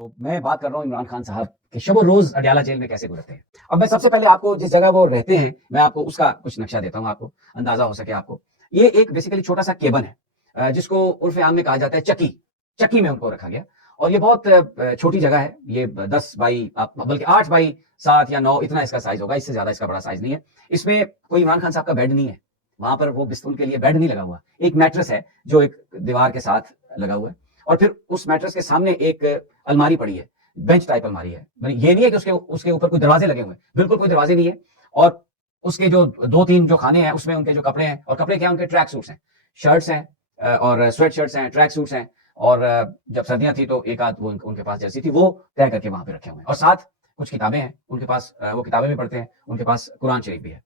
तो मैं बात कर रहा हूँ इमरान खान साहब कि शब रोज अडयाला जेल में कैसे गुजरते हैं। अब मैं सबसे पहले आपको जिस जगह वो रहते हैं, मैं आपको उसका कुछ नक्शा देता हूँ, आपको अंदाजा हो सके आपको। ये एक बेसिकली छोटा सा केबन है, जिसको उर्फ आम में कहा जाता है चक्की। चक्की में उनको रखा गया और ये बहुत छोटी जगह है। ये 10 बाई बल्कि 8 बाई 7 या 9 इतना इसका साइज होगा, इससे ज्यादा इसका बड़ा साइज नहीं है। इसमें कोई इमरान खान साहब का बेड नहीं है, वहां पर वो बिस्तर के लिए बेड नहीं लगा हुआ। एक मैट्रेस है जो एक दीवार के साथ लगा हुआ है और फिर उस मैट्रेस के सामने एक अलमारी पड़ी है, बेंच टाइप अलमारी है। ये नहीं है कि उसके उसके ऊपर कोई दरवाजे लगे हुए हैं, बिल्कुल कोई दरवाजे नहीं है। और उसके जो 2-3 जो खाने हैं उसमें उनके जो कपड़े हैं, और कपड़े क्या, उनके ट्रैक सूट्स हैं, शर्ट्स हैं और स्वेट शर्ट्स हैं, ट्रैक सूट्स हैं। और जब सर्दियां थी तो एक आध वो उनके पास जर्सी थी, वो तय करके वहां पे रखे हुए हैं। और साथ कुछ किताबें हैं उनके पास, वो किताबें भी पढ़ते हैं। उनके पास कुरान शरीफ भी है,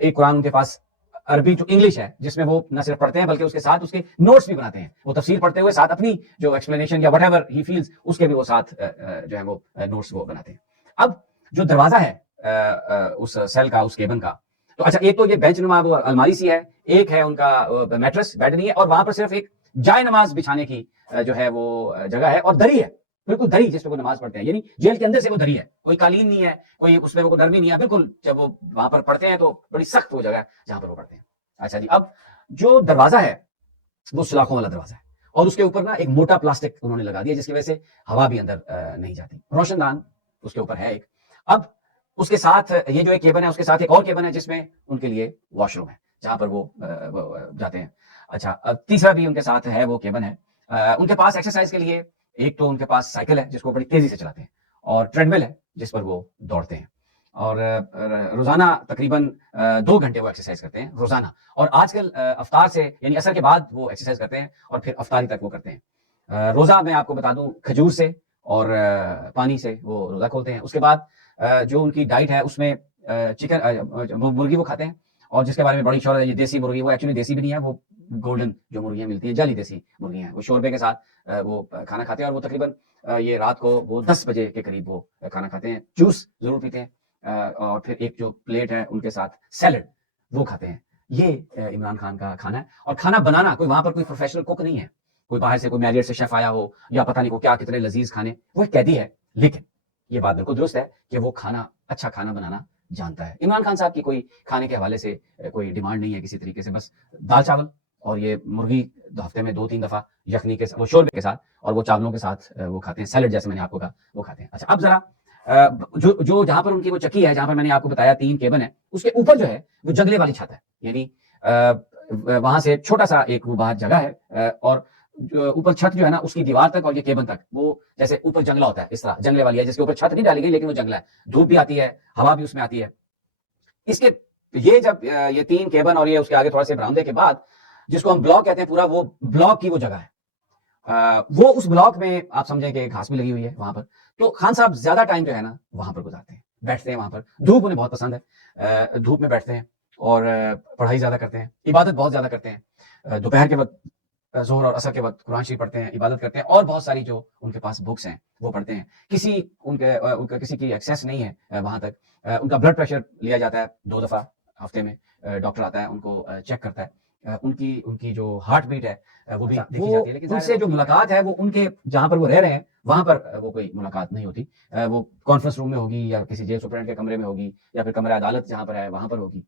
एक कुरान उनके पास अरबी जो इंग्लिश है, जिसमें वो न सिर्फ पढ़ते हैं बल्कि उसके साथ उसके नोट्स भी बनाते हैं। वो तफसीर पढ़ते हुए साथ अपनी जो एक्सप्लेनेशन या व्हाटएवर ही फील्स उसके भी वो साथ जो है वो नोट्स वो बनाते हैं। अब जो दरवाजा है उस सेल का, उस केबन का, तो अच्छा, एक तो ये बेंच नुमा वो अलमारी सी है, एक है उनका मैट्रेस, बेड नहीं है, और वहां पर सिर्फ एक जाय नमाज बिछाने की जो है वो जगह है, और दरी है, बिल्कुल दरी जिसपे वो नमाज पढ़ते हैं। यानी जेल के अंदर से वो दरी है, कोई कालीन नहीं है, कोई उसमें वो नरमी नहीं है, बिल्कुल जब वो वहां पर पढ़ते हैं तो बड़ी सख्त वो जगह है जहां पर वो पढ़ते हैं। अच्छा जी, अब जो दरवाजा है वो सलाखों वाला दरवाजा है, और उसके ऊपर ना एक मोटा प्लास्टिक उन्होंने लगा दिया, जिसकी वजह से हवा भी अंदर नहीं जाती। रोशनदान उसके ऊपर है एक। अब उसके साथ ये जो एक केबन है, उसके साथ एक और केबन है जिसमें उनके लिए वॉशरूम है, जहां पर वो जाते हैं। अच्छा, अब तीसरा भी उनके साथ है, वो केबन है। उनके पास एक्सरसाइज के लिए एक तो उनके पास साइकिल है जिसको बड़ी तेजी से चलाते हैं, और ट्रेडमिल है जिस पर वो दौड़ते हैं। और रोजाना तकरीबन 2 घंटे वो एक्सरसाइज करते हैं रोजाना। और आजकल अफ्तार से यानी असर के बाद वो एक्सरसाइज करते हैं और फिर अफ्तारी तक वो करते हैं। रोजा मैं आपको बता दूं, खजूर से और पानी से वो रोजा खोलते हैं। उसके बाद जो उनकी डाइट है उसमें चिकन मुर्गी वो खाते हैं, और जिसके बारे में बड़ी शोर है, ये देसी मुर्गी, वो एक्चुअली देसी भी नहीं है, वो गोल्डन जो मुर्गियां मिलती है, जाली देसी मुर्गियां हैं। वो शोरबे के साथ वो खाना खाते हैं, और वो तकरीबन ये रात को वो 10 बजे के करीब वो खाना खाते हैं। जूस जरूर पीते हैं, और फिर एक जो प्लेट है उनके साथ सैलड वो खाते हैं। ये इमरान खान का खाना है। और खाना बनाना, कोई वहां पर कोई प्रोफेशनल कुक नहीं है, कोई बाहर से कोई मैरियट से शेफ आया हो या पता नहीं को क्या कितने लजीज खाने, वो एक कैदी है। लेकिन ये बात बिल्कुल दुरुस्त है कि वो खाना, अच्छा खाना बनाना जानता है। इमरान खान साहब की कोई खाने के हवाले से कोई डिमांड नहीं है किसी तरीके से, बस दाल चावल और ये मुर्गी हफ्ते में 2-3 दफा यखनी के वो शोरबे के साथ, और वो चावलों के साथ वो खाते हैं, सैलड जैसे मैंने आपको कहा वो खाते हैं। अच्छा, अब जरा जो जो जहां पर उनकी वो चक्की है, जहां पर मैंने आपको बताया 3 केबन है, उसके ऊपर जो है वो जंगले वाली छत है। यानी वहां से छोटा सा एक वो बाहर जगह है, और ऊपर छत जो है ना, उसकी दीवार तक और ये केबन तक, वो जैसे ऊपर जंगला होता है, इस तरह जंगले वाली है, जिसके ऊपर छत नहीं डाली गई लेकिन वो जंगला है, धूप भी आती है, हवा भी उसमें आती है। इसके ये जब ये 3 केबन और ये उसके आगे थोड़ा से बरामदे के बाद, जिसको हम ब्लॉक कहते हैं, पूरा वो ब्लॉक की वो जगह है। वो उस ब्लॉक में आप समझें कि घास भी लगी हुई है वहां पर। तो खान साहब ज्यादा टाइम जो है ना वहां पर गुजारते हैं, बैठते हैं वहां पर। धूप उन्हें बहुत पसंद है, धूप में बैठते हैं और पढ़ाई ज्यादा करते हैं, इबादत बहुत ज्यादा करते हैं। दोपहर के वक्त, जोहर और असर के वक्त कुरान शरीफ पढ़ते हैं, इबादत करते हैं, और बहुत सारी जो उनके पास बुक्स हैं वो पढ़ते हैं। किसी उनका किसी की एक्सेस नहीं है वहां तक। उनका ब्लड प्रेशर लिया जाता है 2 दफा हफ्ते में, डॉक्टर आता है उनको चेक करता है। उनकी उनकी जो हार्ट बीट है वो भी देखी जाती है। लेकिन उनसे जो मुलाकात है वो उनके जहां पर वो रह रहे हैं वहां पर वो कोई मुलाकात नहीं होती। वो कॉन्फ्रेंस रूम में होगी, या किसी जेल सुप्रेंट के कमरे में होगी, या फिर कमरा अदालत जहां पर है वहां पर होगी।